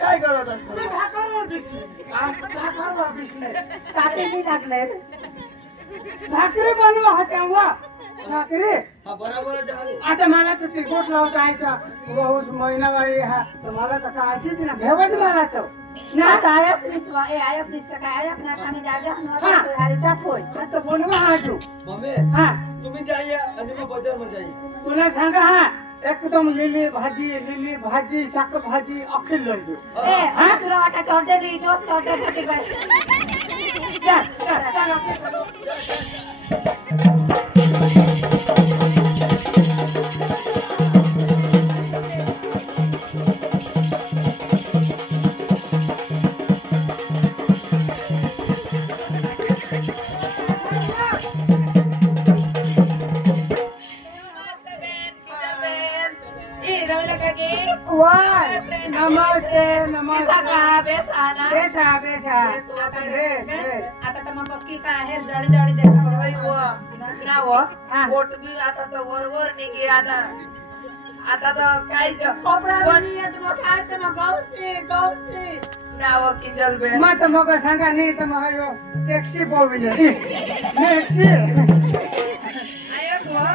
काय करत असतो? भाकरवर दिसले. भाकरवर दिसले. काटेही टाकले भाकरी बनवा हा तेव्हा भाकरी बरोबर झाली. आता मला तर तिखट लावतायचा बहुत महिनावारी हा तर मला तर काळजीच ना भेवच मला तो ना आयत दिसवा ए आयत दिसता काय आयत ना आम्ही जागा नव्हता अरे चापोय आता बनवा हा तू मम्मी हा तुम्ही जाइए आणि मग बाजार मध्ये जाइए. तुला सांगा हा एकदम लिली भाजी शाक भाजी अखिल लंडू ए हा तुला वाटा छोटे दी जो छोटे गए नमस्ते नमस्ते बेसाना बेसा आता तर मग पक्की काय आहे जडी देखो ना वो बोट भी आता तो वर निघे आता तर काय कपडा बनी आहे तुम काय तर मग गौसे ना वो की जलबे मग मग सांगा नाही तर मग यो टॅक्सी बोलवी टॅक्सी आयो वो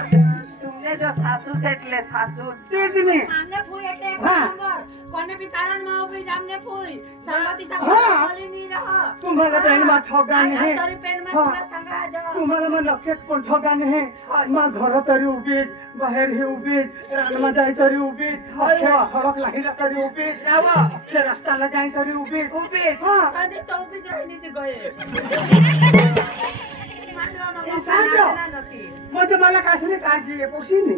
तुमने जो सासू सेटले सासू तेज में हमने फुई એટલે એક નંબર કોને બી કારણ માં ઉભી જામને ફુઈ સંગતિ સંગતિ બોલી ની રહ तुम्हाला पेनमा ठोगा नाही तरी पेन में तुला सांगा जा तुम्हाला मग नक्कीच पण ठोगा नाही मग घर तरी उभीच बाहेर ही उभीच रानमा जाय तरी उभीच सडक लाहिला तरी उभीच रस्त्याला जाय तरी उभीच कधीच तो उभीच राहिनीची गये म्हणजे मला कसली काळजी आहे पोशीनी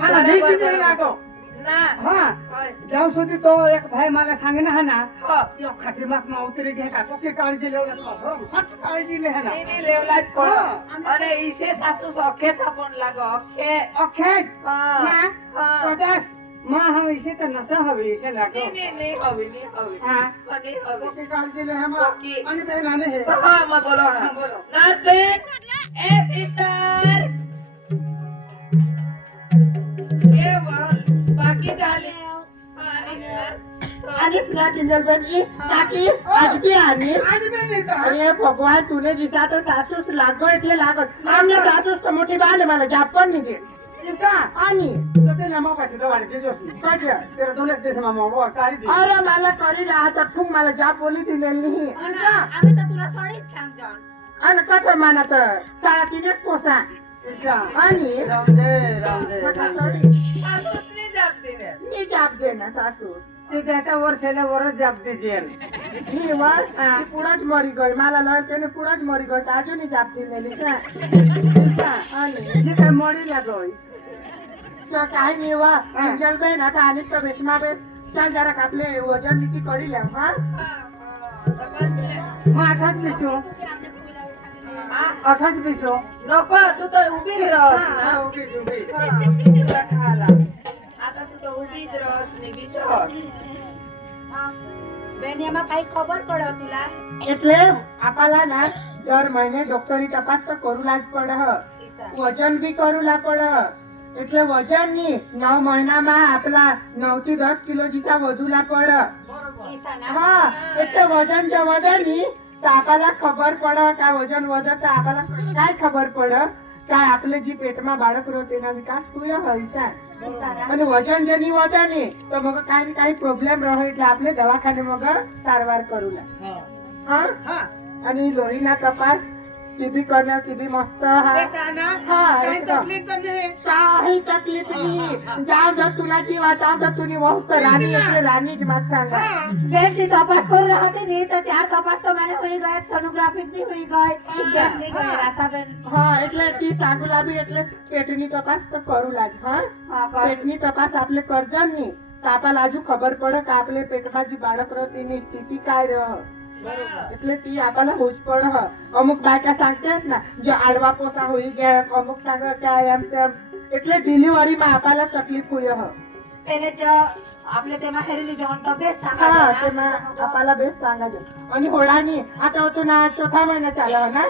मला नाही लागो जाऊ सुधी तो एक भाई मला सांगे ना ना खाटी माग मा उतरी घे का तो की काळजी लेवला सट काळजी ले ना नहीं लेवला को अरे इसे सासू सखे सापन लागो ओके हां पचास मां हम इसे तो नशा हवे इसे लागो नहीं हवे हां नहीं हवे तो की काळजी ले हम आणि बहना नहीं है हां मैं बोलो ना नमस्ते ए सिस्टर ये बाकी झाले आणि किंजल बनी काकी आज की आनी आज भी नहीं था अरे भगवान तूने जिसा तो सासूस लागो એટલે लागो हमने सासूस तो मोठी बांध मला जाप पण नाही दे किसा आणि तो ते नामा पाशी तो वाली जोस नहीं काय तेरा दोन एक दिवस मामा वो काळी दी अरे मला करी राहत ठुक मला जाप बोली दिलेली नाही आम्ही तर तुला सॉरीच सांग जान आणि कट मानत साळा तिने पोसा किसा आणि रामदे सासूसने जाप दिले मी जाप दे ना सासू ते त्याच्या वर्षाला वरच जाप दीजिए ही वर पुढाच मरी गई मला लय त्याने पुढाच मरी गई अजूनही जाप दिलेली का आणि जे काय मळी लागोय तर काय नाही वा किंजल बहीण आता आणि तर बेसमा बेस चल जरा आपले वजन नीती करी ल्या हा मग आठाच पिसो आठाच पिसो नको तू तर उभी रस ना उभी आता तू तो उभीच रस नि विश्वास बेनियाમાં काही खबर પડો तुला એટલે आपल्याला ना दर महिने डॉक्टरी तपास तर करूलाच पड वजन बी करूला पड એટલે वजन ની 9 મહિનામાં આપલા 9 થી 10 કિલો જીતા વધુલા પડ હા એટલે वजन જે વધે ની તો आपल्याला खबर पड का वजन વધે તો आपल्याला काय खबर पड काय आपले जी पेटમાં બાળક रो તેના વિકાસ થયો હૈસા અને વજન જે ની વધે ની તો મગ काही प्रॉब्लेम रहे એટલે આપણે દવાખાને મગ સારવાર કरूला હા आणि लोहीना तपास टीबी करण्या टीबी मस्त काही तकलीफ नाही जाऊ जर तुला जी वाटाव तर तुम्ही बहुत राणी એટલે रानी જ मत सांगा पेट की तपास कर रहते नहीं तो 4 तपास तो मैंने हुई गए सोनोग्राफी भी हुई गए रास्ता पे હા એટલે ती સાગુલા બી એટલે પેટની તપાસ તો કरूला જ હા પેટની તપાસ આપણે કરજન ની તો આપણા આજુ ખબર પડે કે આપણે પેટમાં જે બાળક રહે તેની સ્થિતિ काय रह એટલે ती आपल्याला होच पड अमुक बायका सांगतात ना जे आडवा पोसा होई ગયા अमुक सांगा काय एम तेम એટલે डिलिव्हरीમાં आपल्याला तकलीफ होय पहिले जो आपले तेव्हा हेरली जेवण तर बेस्ट सांगा हा तेव्हा आपल्याला बेस्ट सांगायचं आणि होळानी आता होतो ना 4था महिना चालला ना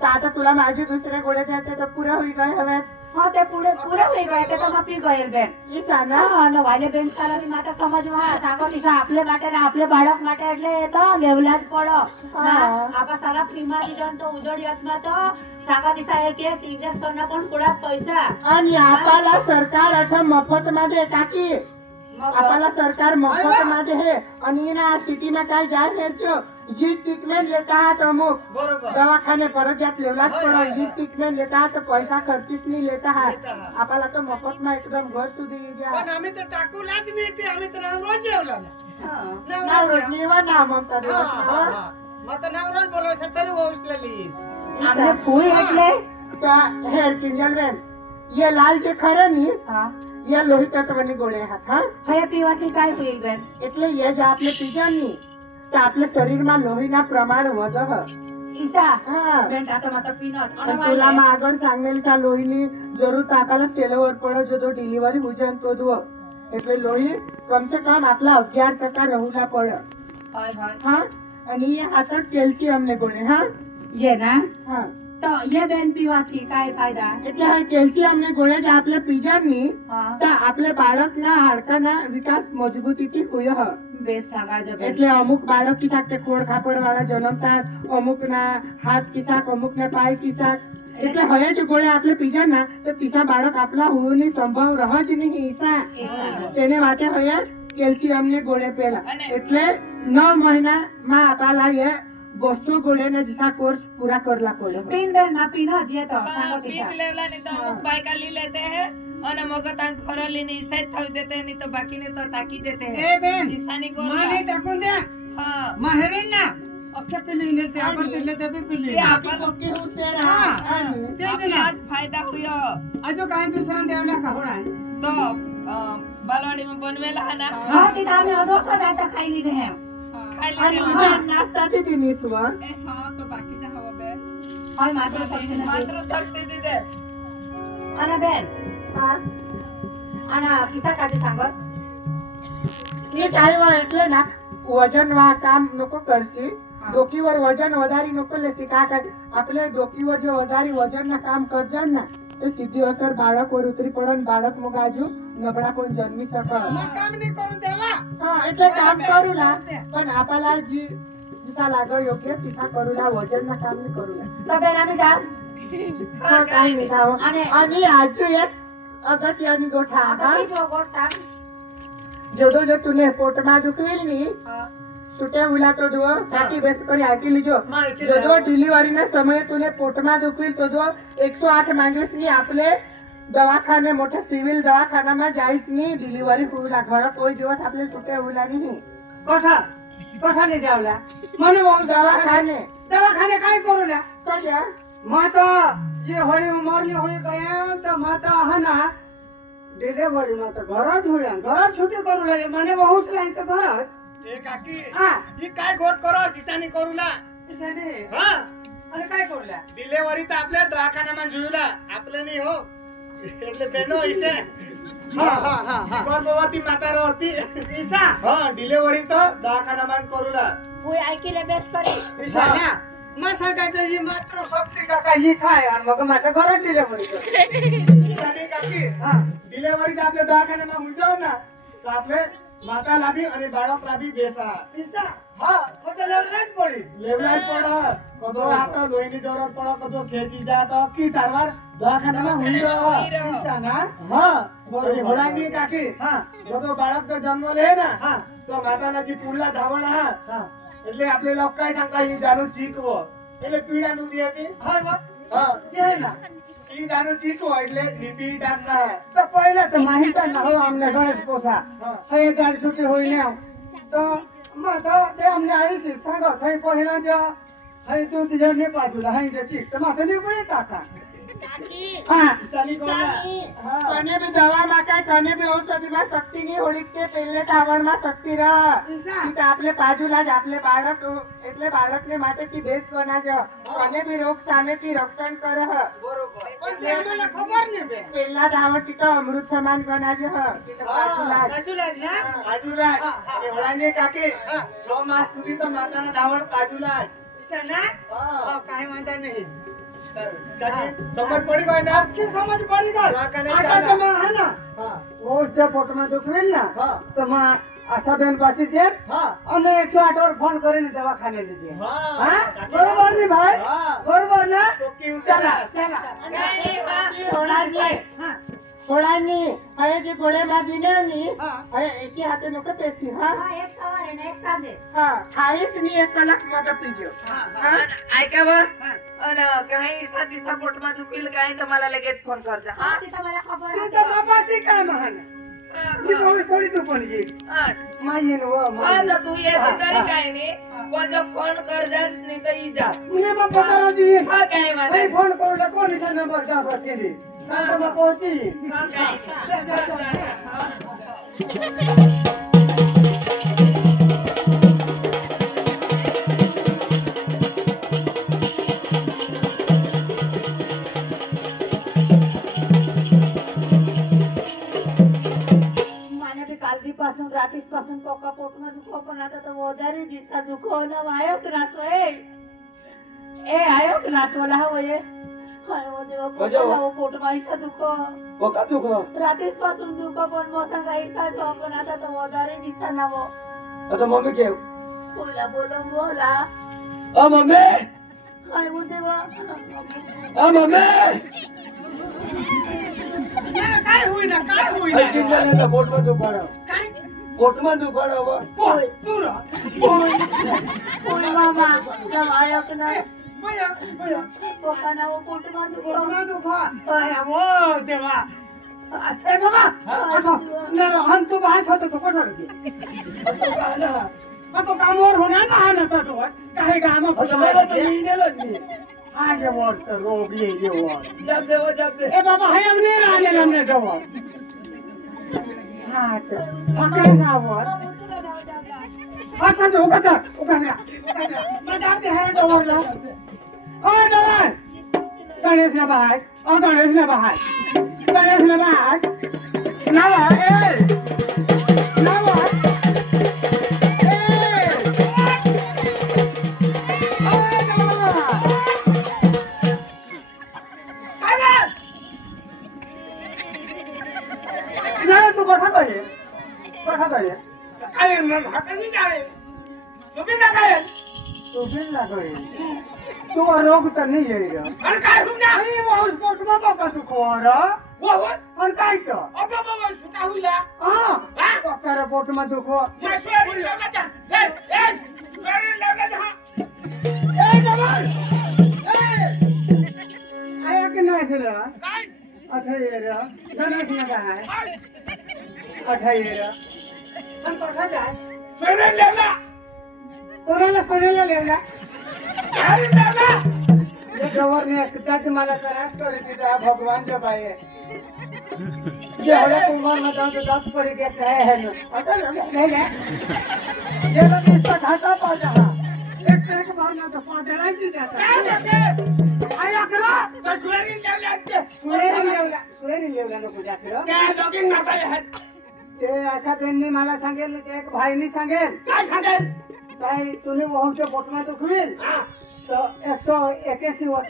तर आता तुला माझी दुसऱ्या गोळ्या द्यायच्या तर पुऱ्या होई गए हव्यात હા તે પૂરે પૂરા લઈ ગયા તે તો માપી ગયેલ બેન ઈ સાના હા અને વાલે બેન સારાની માટે સમજવા સાકો દિશા આપલે માટે ને આપલે બાળક માટે એટલે એ તો લેવલા જ પડો હા. આપા સારા ફ્રી માં દીધો તો ઉજળિયાતમાં તો સાકા દિશા એક ઇન્જેક્શન ના પણ થોડા પૈસા અને આપાલા સરકાર અથવા મફત માં દે કાકી આપાલા સરકાર મફત માં દે હે અને એના સિટીમાં કાઈ જાય છે જો જી ટ્રીટમેન્ટ લેતા તો અમુક દવાખાને ફરજિયાત લેવલા જ પડો જી ટ્રીટમેન્ટ લેતા તો પૈસા ખર્ચીસ નહીં લેતા હા આપાલા તો મફત માં એકદમ ઘર સુધી જાય અમે તો ટાકુલા જ નહીં તે અમે તો નામ રોજ આવલા ના રોટલી વા ના મમતા દિવસ મત નામ રોજ બોલો સત્તર વર્ષ લઈ આપણે ફૂલ એટલે हेयर किंजल बेन ये लाल जे खरे ની હા ये लोहित तत्वनी गोळे हात हा હવે પીવાથી કાઈ થઈ બેન એટલે ये જે આપણે પીજાની તો આપણે શરીરમાં લોહીના પ્રમાણ વધે ઈસા હા બેન તાતો માતા પીનો અને તુલામાં આગળ सांगेल सा લોહીની જરૂર તાકાला सेलवर પડો જો તો ડિલિવરી હુજન તો દો એટલે લોહી કમ સે કમ આપલા 11% રહુલા પડે હાય હાય હા અને ये हातात કેલ્શિયમ ને ગોळे હા ये ना હા તો ये બેન પીવાથી કાઈ ફાયદા એટલે આ કેલ્શિયમ ને ગોळे જે આપણે પીજાની હા તો આપણે બાળકના હાડકાના વિકાસ મજબૂતીથી હોય હ બેસ સાગા જો બેન એટલે અમુક બાળક કિસાક તે ખોડ ખાપડ વાળા જન્મતા અમુકના હાથ કિસાક અમુકના પાય કિસાક એટલે હવે જ ગોળે આપણે પીજા ના તો તીસા બાળક આપલા હોવાની સંભાવ રહ જ નહીં ઈસા તેને માટે હવે કેલ્શિયમ ને ગોળે પેલા એટલે 9 મહિનામાં આપલા એ 200 ગોળે ને જસા કોર્સ પૂરા કરલા પડે પીન બેન માં પીનો જે તો સાગો પીક દિશા લેવલાની તો અમુક બાયકા લી લેતે હે અને મગતાંગ ખરલીની સેટ થઈ દેતે નહીં તો બાકીને તો ટાકી દેતે હે એ બેન ઈશાની માને કોર ટાકું દે હા મહેરીન ના અખે પેલી ને તે આગળ તેલે તે બી પેલી એ આપણ કોકી હુસેન હા હા તે જ ના આજ ફાયદા હુયો આજો કાઈ દુસરા દેવલા કહોડા તો બાલવાડીમાં બનવેલા હે ના હા તે તામે અદોસો દાતા ખાઈ લીધે હે ખાઈ અને લીધેલા. ઈમાં નાસ્તાથી પીની સુવા એ હા તો બાકી ના હવા બે હાય માત્ર શક્તિ નથી માત્ર શક્તિ દીધે અને બેન હા આના કિસ્સા કાઢી સાંગસ એ સારી એટલે ના વજન વા કામ नको કરશી ડોકીવર વજન વધારી नको લેસી કા આપણે ડોકીવર જો વધારી વજન ના કામ કરજન ના તો સીધી અસર બાળક પર ઉતરી પડે ને બાળક મગાજુ નબળા કોઈ જન્મી શકે કામ નહીં કરું દેવા હા એટલે કામ કરું ના પણ આપલા જી દિશા લાગો યોગ્ય દિશા કરું ના વજન ના કામ નહીં કરું તો બેન અમે જાવ હા કાઈ નહીં થાવ અને અને આજુ એક અગત્યની ગોઠા હા આ જો ગોળ સાંગ જો જો તુને પોટમાં દુખેલ ની હા છૂટે ઉલા તો જો તાકી બેસ કરી આટી લીજો જો ડિલિવરી ના સમયે તુને પોટમાં દુખેલ તો જો 108 માંગીસ ની આપલે દવાખાને મોટા સિવિલ દવાખાનામાં જાઈસ ની ડિલિવરી પૂરા ઘર કોઈ દિવસ આપણે છૂટે ઉલા નહીં કોઠા લઈ જાવલા મને બહુ દવાખાને દવાખાને કાઈ કરું લા તો જા માતા જે હોળી મરલી હોળી ગયા તો માતા હના ડિલિવરી માં તો ઘર જ હોય ઘર જ છૂટી કરું લે મને બહુ લાઈ તો ઘર એ કાકી હા ઈ काय गोट करो सीसानी करूला ઈસાને हा અને કાઈ કરું લા डिलिव्हरी तर आपल्या दवाखान्याમાં જોયુલા आपले नाही हो એટલે બેનો ઈસે હા હા હા હા ગર્ભવતી માતા રહતી ઈસા હા डिलिव्हरी तर दवाखान्याમાં करूला કોઈ આઈકી લે બેસ કરી ઈસા ના મસા કાતે ઈ માત્ર શક્તિ કાકા ઈ ખાય અને મગ માતા ઘર જ ડિલિવરી કરે ઈશાની કાકી હા डिलिव्हरी तर आपल्या दवाखान्याમાં होई जाव ना तर आपले माता लाभी आणि बाळक लाभी बेसा ઈસા હા તો લેવલા જ પડી લેવલાય પડે કદો આપતા લોહીની જરૂરત પડે કદો ખેંચી જા તો કી સારવાર દવાખાનામાં હોઈ રહ્યો ઈસા ના હા બરોબર હોડાની કાકી હા જો બાળક તો જન્મ લે ને હા તો માતાના જે પૂરલા ધાવણ હા હા એટલે આપણે લોકો કઈ सांगता ही જાનું ચીકવો એટલે પીડા દૂધી હતી હા હા જે ના ઈ જાનું ચીકવો એટલે લીપી ટાકના તો પહેલા તો માહિતા ન હો અમને ગણેશ પોસા હા થઈ ગાડી છૂટી હોય ને તો માતા તે અમને આવી છે સાગો થઈ પહેલા જો હઈ તું તીજો ને પાછું હઈ જે ચીક તો માથે ને પડી કાકા કાકી હા ઈશાની કોલા હા કને બી દવા માટે કને બી ઔષધિમાં શક્તિ ની હોળી કે પેલે ધાવણમાં શક્તિ રહ ઈસા ઈ તો આપણે બાજુલા જ આપણે બાળક એટલે બાળકને માટેથી બેસ બનાવજો કને બી રોગ સામેથી રક્ષણ કરે હ બરોબર પણ તે મને ખબર ને બે પેલા ધાવણથી તો અમૃત સમાન બનાવજો હ ઈ તો બાજુલા જ. કાજુ લાગ ના કાજુલા અને હોડાની કાકી 6 માસ સુધી તો માતાના ધાવણ કાજુલા ઈસા ના હા હા કાઈ વાંધા નહીં समज पड़ी गई ना की समझ पड़ी का दवाखान्यात आता जायला. तर मग है ना हा वो त्या पोटमा दुखवेल ना हा तर मग असा बेन पासीचे हा અને 108 वर फोन કરીને દવાખાને લીધી हा હા બરોબર ને ભાઈ हा બરોબર ને तो क्यों चला चला चला होणार थोडानी હવે જે ગોળેમાં દિનેની હા હવે એકી હાથે નોકે પેસી હા એક સવારે ને એક સાંજે હા ખાઈશ ની 1 કલાક માટે પીજો હા ऐका बर आणि काही साधी सपोर्ट मध्ये दुखील काही तर मला लगेच फोन करजा हा ती तर मला खबर ती तर बाबाची काय महान ती थोडी तू पण घे मायेन व हा तर तू येशील तरी काही नाही पण जर फोन कर जास नाही तर ई जा मुने मग पताराची हा काय मला भाई फोन करू ला कोण निशा नंबर टाकत केली सांगतो मग पोहोची हा काय जा, जा, जा. हा. મને બી કાલથી પાसून રાતીસ પાसून કોકા પોટમાં દુખો પણ आता તો વધારે દિસા દુખો ને આયો ક્લાસ એ આયો ક્લાસ વાला हो ये हाय वो देवा पोटमा पोटમાં ઈસા દુખો પોકા તું કહો રાતીસ પાसून દુખો પણ મોસંગ ઈસા જો પણ आता તો વધારે દિસા ના वो તો મમ્મી કેવ બોલા બોલો બોલા ઓ મમ્મી હાય वो देवा ઓ મમ્મી काय होईना किल्ल्याने पोटમાં दुखाडा पोटમાં दुखाडा पोय तू रा ઓય મામા જબ આયો કે ના बया बया પોતાના वो पोटમાં દુખો पोटમાં दुखा अरे वो देवा ए बाबा ना हम तो बाहर होतो तो कोण होते तो कामावर होणार ना हा नका तो काही काम मला तो नेलं नाही आगे वर तर रोग ये वर जब दे ए बाबा हाय हमने राने हमने दवा हा तर पकड ना वर आता तो उका मजा दे है डोरला ओ डोर गणेश ना बाय ओ गणेश ना बाय नावा ए नावा तू कठा काय काय मग हाताने जाय तुम्ही ना काय तू रोग तर नाही येईल अरे काय होऊ ना अरे माऊस पोटमा बाबा तू कोण हो अरे काय कर अबे बाबा सुटा होईला हां डॉक्टर पोटमा दुखो मशवरी लावला जा ए मशवरी लावला जा ए जवान आया के नाही सर काय अठेरा गणेश ना काय अठेरा हम पढ़ा जाए सोने लेला लेला अरे लेला ये गवर ने किताच मला त्रास कर दिया भगवान जब आए ये हरे कुमार ना जान तो दांत पड़ी के कहे है नहीं ये लोग इसका घाटा पा जा एक मारना तो पादड़ा ही जाता आया करो तो सुरेरी लेवला नको जा करो क्या लॉगिंग ना पाए है ते अशा त्यांनी मला सांगेल ते एक भाईनी सांगेल काय तुम्ही वहूच्या पोटमा दुखवेल तर 181 वर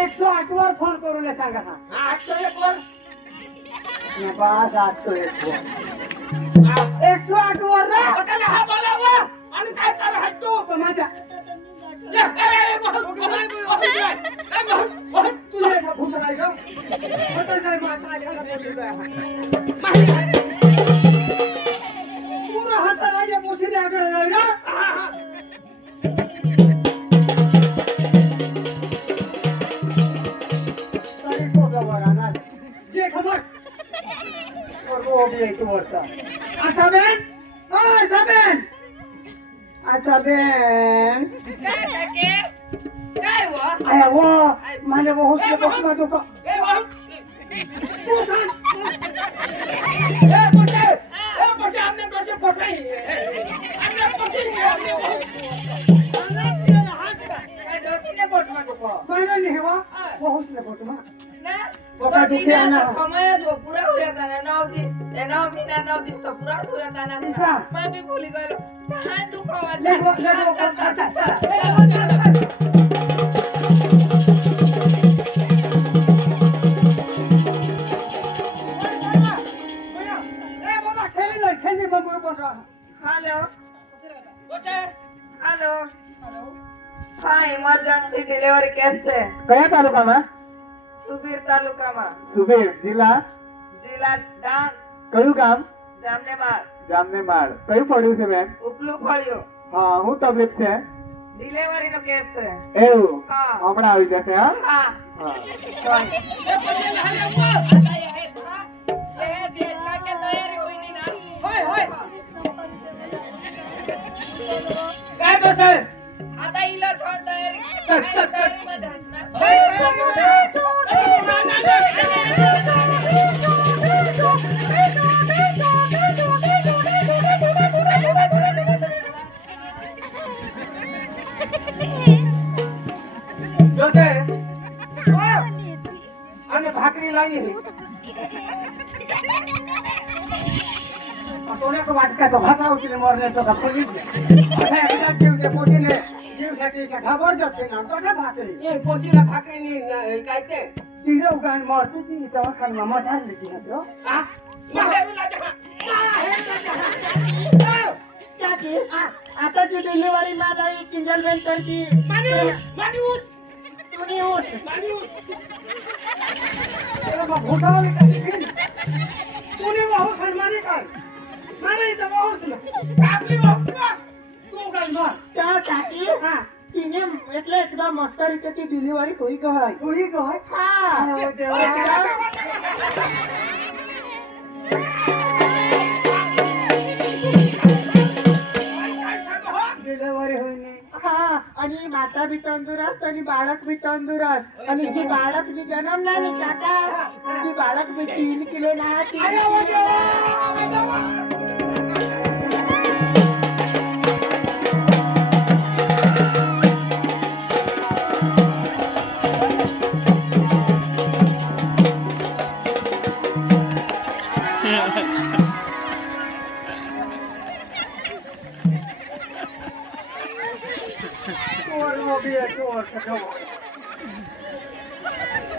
108 वर फोन करून सांगा हा 801 वर बस 801 वर 108 वर रे आता हा बोलावा आणि काय कर हात तू माझ्या तुझ्या भूषण का हॉटेल नाही माता आशाला पूरा हात राजा पोषणे आगळ ना तरी पोटा बरा ना जे खबर और वो भी एक वर्षा आसाबेन काय टाके काय व आया वो माने वो हुसने पोटमा दुखो हमने कैसे पटाई हमने दोषीने पोटमा दुखो माने नहीं हुआ वो हुसने पोटमा ना पोटा दुखे ना समय जो पूरा हो जाता ना 9 दिन 9 महीना 9 दिन तो पूरा हो जाता ना मैं भी भूल गई कहां दुखो ले वो मुझे बोल रहा हेलो हेलो हाँ इमरजेंसी डिलीवरी केस है કયા તાલુકામાં? સુબીર તાલુકામાં સુબીર જિલ્લા જિલ્લા ડાંગ કયું ગામ? જામનેબાર જામનેમાળ. કયું પડ્યું છે બેન? ઉપલું ફળ્યું હા, હું તકલીફ છે? ડિલિવરી નો કેસ છે એવું? હા. હમણાં આવી જશે. હા હા હા. काय बसे आता इला छोड़ तयारी में जासना જોતે અને ભાકરી લાવી तोने को वाटका तो भागा उठले मरने तो का पुलिस अरे एकदा जीव के पोसीने जीव साठी से खबर जते ना तो ना भाकरी ए पोसीला भाकरी नी कायते तिने उगान मरती ती दवाखाना मा मजा लिखी ना तो आ माहेरुला जहा काकी आता जी डिलिव्हरी मला किंजल बेन करती मानिउस तुम्ही तेरा भोटावली का तूने बहुत शर्माने कर मारे इथं बहुत आपली बहुत तू उगान मार त्या काकी तिने એટલે એકદમ મસ્ત રીતે ती डिलिव्हरी होई गई होई गई હા डिलिव्हरी होईनी हा आणि माता बी तंदुरस्त आणि बाळक बी तंदुरस्त आणि जी बाळक जी जन्मला नाही काका ती बाळक बी 3 किलो ना 3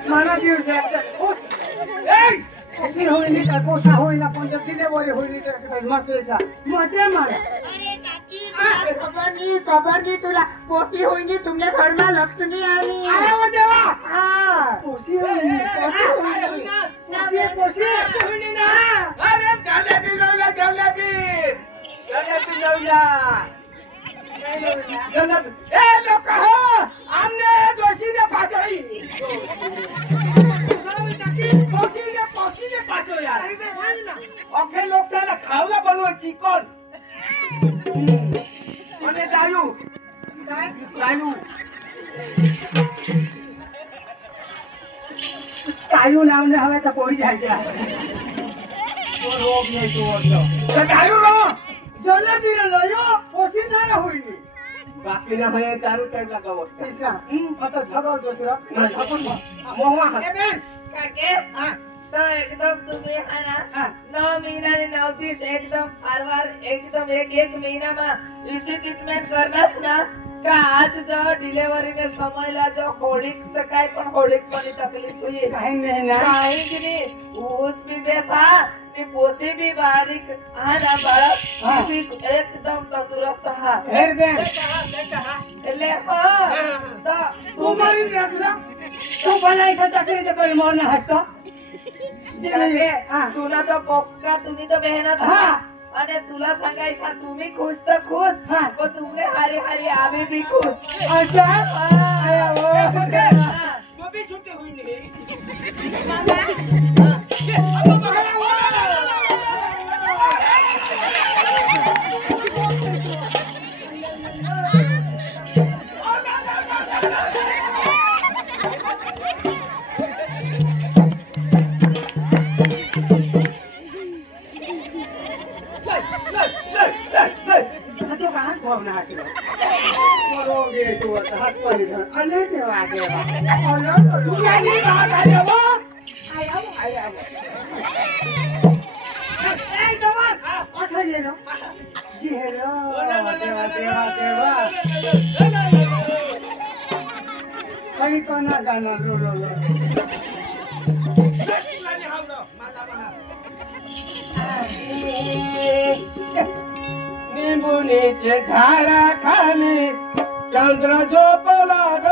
माना जीव से कशी होईनी का पोसा होईना पण जर डिलिव्हरी होईनी तर मचेसा मचे मारे अरे काकी खबर नहीं तुला पोसी होईनी तुमने घर में लक्ष्मी आली अरे वो देवा हाँ पोसी होईनी पोसी होईनी ना अरे जलेबी लौला ए लोक हो आमने दोषीने पाचळी पोसीने पाचळी यार ओके लोक त्याला खावला बनवायची कोण અને જાયું કાયું નામને હવે તો કોઈ જાય છે તો રોગ નહીં તો તો કાયું રો જલેબી રે લયો પોસી ના હોઈની બાકી ના હોય તારું ટાઈમ લગાવો પૈસા મત ખબર દોસરા ખબર મોહવા એ બેન કાકે તો એકદમ तुम्ही है ना 9 महीना ने 9 दिवस एकदम सारवार एकदम एक महीनाમાં इसी ट्रीटमेंट करनास ना का आज जो डिलिव्हरी ने समयला जो होडिक तर काय पण होडिक पण तकलीफ हुई काही नाही ना काही की नाही ऊस भी बेसा ती पोसे भी बारीक हा ना बाळक भी एकदम तंदुरुस्त हा हेर बेन એટલે હા તો तू मारी दे तुला तू बनायचं चाकरी ते काही मरणार हसतो तुला तो पक्का तुम्ही तो मेहनत हा અને तुला सांगायचा तुम्ही खुश तर खुश हा पण तुमने हारी हारी आम्ही भी खुश अच्छा आया वो तो भी छुट्टी हुई नहीं कहीं तो ना जाना लो लो लो चिमणीचे झाडा खाली चंद्र झोपला ग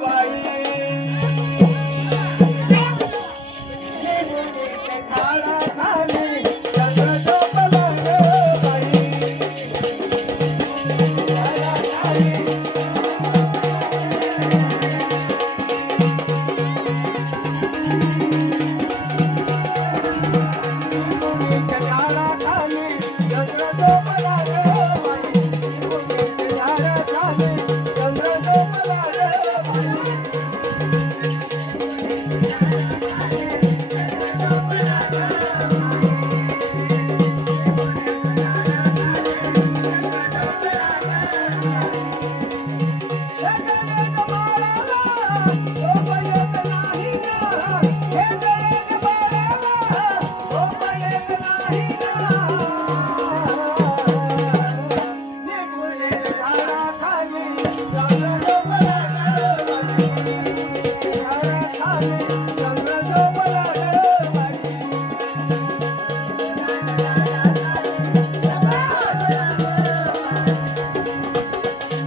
बाई